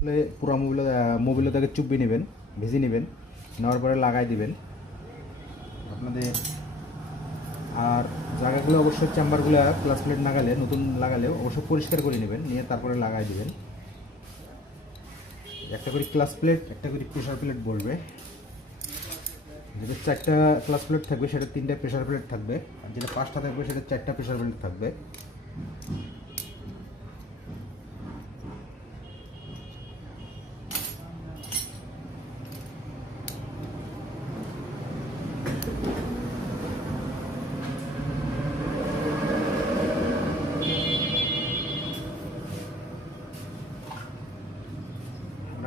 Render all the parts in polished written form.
পুরো মোবিলে তাকে চুপি নেবেন, ভেজে নেবেন, নেওয়ার পরে লাগাই দিবেন আপনাদের। আর জায়গাগুলো অবশ্যই চেম্বারগুলো ক্লাস প্লেট নতুন লাগালেও অবশ্যই পরিষ্কার করে নেবেন, নিয়ে তারপরে লাগাই দিবেন। একটা করে ক্লাস প্লেট, একটা করে প্রেশার প্লেট বলবে। যেটা 4টা ক্লাস প্লেট থাকবে সেটা 3টা প্রেশার প্লেট থাকবে, আর যেটা 5টা থাকবে সেটা 4টা প্রেশার প্লেট থাকবে।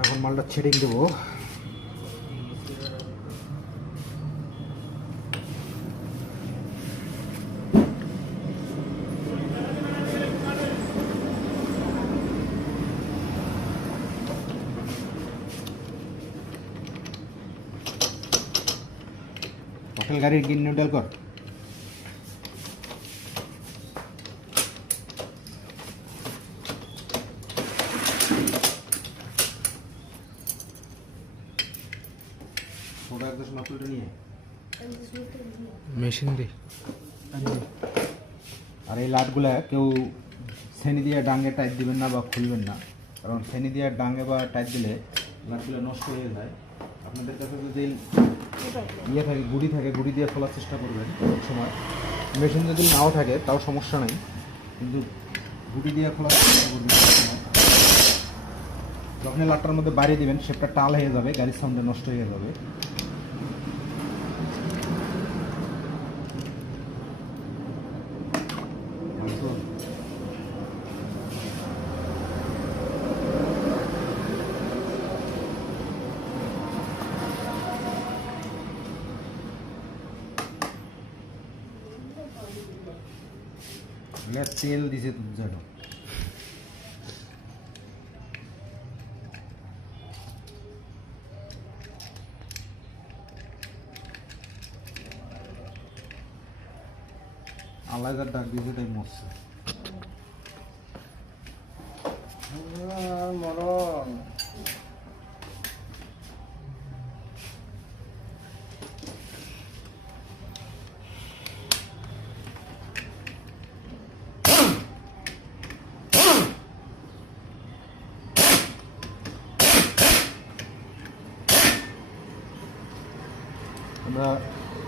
এখন মালটা ছেড়িয়ে দেবো। হোটেল গাড়ির গিন নিউডেল কর। মেশিন দিয়ে। আর এই লাটগুলা কেউ ছেনি দিয়ে ডাঙে টাইট দিবেন না বা খুলবেন না, কারণ ছেনি দিয়ে ডাঙে বা টাইট দিলে লাটগুলো নষ্ট হয়ে যায়। আপনাদের কাছে যদি থাকে গুড়ি দিয়ে খোলার চেষ্টা করবেন সব সময়। মেশিন যদি নাও থাকে তাও সমস্যা নেই, কিন্তু গুড়ি দিয়ে খোলার চেষ্টা করবেন সবসময়। যখন লাটটার মধ্যে বাড়িয়ে দিবেন সেটা টাল হয়ে যাবে, গাড়ির সাউন্ডে নষ্ট হয়ে যাবে। তেল দিছে যেন আলাদা ডাক দিয়েছে তাই মরছে মরণ। আমরা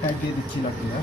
টাইট দিয়ে দিচ্ছি লাঠিটা।